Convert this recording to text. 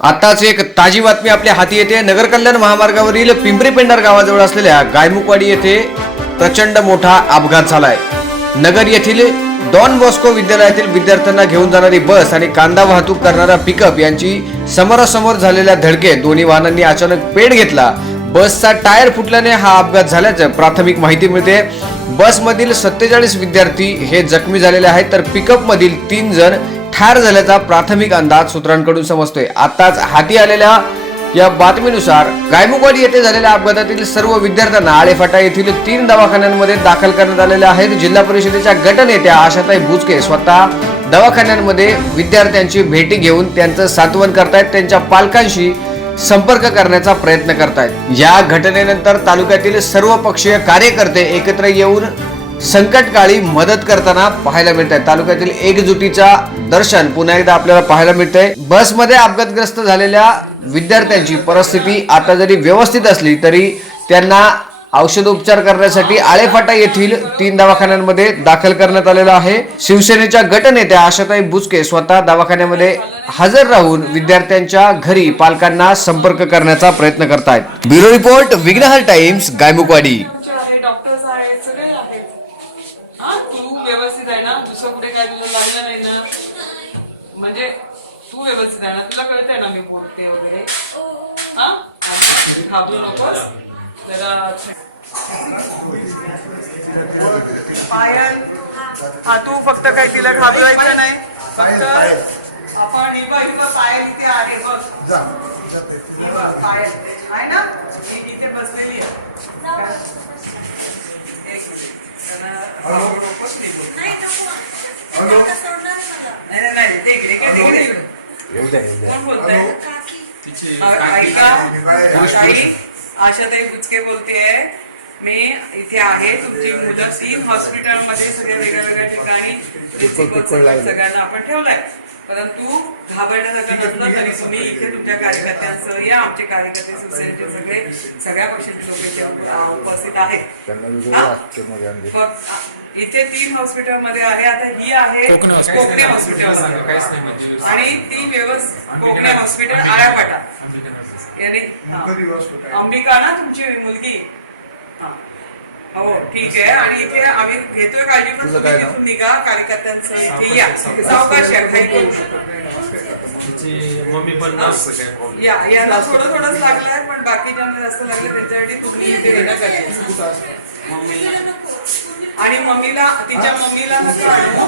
आताच एक ताजी बातमी आपल्या हाती येते। नगर कल्याण महामार्गावरील पिंपरी पेंढार गावाजवळ असलेल्या गायमुखवाडी येथे प्रचंड मोठा अपघात झालाय। नगर येथील डॉन बॉस्को विद्यालयातील विद्यार्थ्यांना घेऊन जाणारी बस आणि कांदा वाहतूक करणारा पिकअप यांची समोरासमोर झालेल्या धडकेत दोन्ही वाहनांनी अचानक पेट घेतला। बसचा टायर फुटल्याने हा अपघात झाल्याचं प्राथमिक माहिती मिळते। बसमधील 47 विद्यार्थी हे जखमी झालेले आहेत, तर पिकअप मधील 3 जण ठार झाल्याचा प्राथमिक अंदाज सूत्रांकडून समजतोय। आताच हाती आलेल्या या बातमीनुसार गायमुखवाडी येथे झालेल्या अपघातातील सर्व विद्यार्थ्यांना आळेफाटा येथील 3 दवाखान्यांमध्ये दाखल करण्यात आलेले आहे। जिल्हा परिषदेच्या गटनेत्या आशाताई बुचके स्वतः दवाखान्यांमध्ये विद्यार्थ्यांची भेटी घेऊन त्यांचं सांत्वन करतायत, त्यांच्या पालकांशी संपर्क करण्याचा प्रयत्न करतायत। या घटनेनंतर तालुक्यातील सर्व पक्षीय कार्यकर्ते एकत्र येऊन संकटकाळी मदत करताना पाहायला मिळत आहे। तालुक्यातील एकजुटीचा दर्शन पुन्हा एकदा आपल्याला पाहायला मिळतंय। बसमध्ये अपघातग्रस्त झालेल्या विद्यार्थ्यांची परिस्थिती आता जरी व्यवस्थित असली तरी त्यांना औषधोपचार करण्यासाठी आळेफाटा येथील 3 दवाखान्यांमध्ये दाखल करण्यात आलेला आहे। शिवसेनेच्या गटनेत्या आशाताई बुचके स्वतः दवाखान्यामध्ये हजर राहून विद्यार्थ्यांच्या घरी पालकांना संपर्क करण्याचा प्रयत्न करतायत। Bureau report Vighnahar Times Gaymukhwadi. तू व्यवस्थित आहे ना? दुसरं कुठे काय तुला लागलं नाही ना? म्हणजे तू व्यवस्थित आहे ना? तुला कळतंय ना मी बोलते वगैरे? हा, घाबरू नकोस जरा। पायल, हा तू फक्त काय तिला घाबरायचं नाही, फक्त आपण पायल इथे आहे बघ, पायल आहे ना, इथे बसलेली आहे। आशाताई बुचके बोलतेय मी, इथे आहे। तुमची मुलं 3 हॉस्पिटलमध्ये सगळ्या वेगळ्या ठिकाणी सगळ्यांना आपण ठेवलंय, परंतु घाबरण्यासारखं नसलं तरी तुम्ही इथे तुमच्या कार्यकर्त्यांसह या। आमचे कार्यकर्ते शिवसेनेचे सगळ्या पक्षाचे लोक इथे उपस्थित आहेत। इथे 3 हॉस्पिटलमध्ये आहे। आता ही आहे कोकणे हॉस्पिटल आणि ती कोकणे हॉस्पिटल आळेफाटा यानी अंबिका ना तुमची मुलगी? हो ठीक आहे। आणि इथे आम्ही घेतोय काळजी, पण तुम्ही तिथून निघा कार्यकर्त्यांसह इथे या। सावकाश मम्मी पण या, याला थोडंच लागलंय, पण बाकी ज्यांना जास्त लागले त्यांच्यासाठी तुम्ही इथे येणं गरजेचं आहे। आणि मम्मीला, तिच्या मम्मीला नका आणू,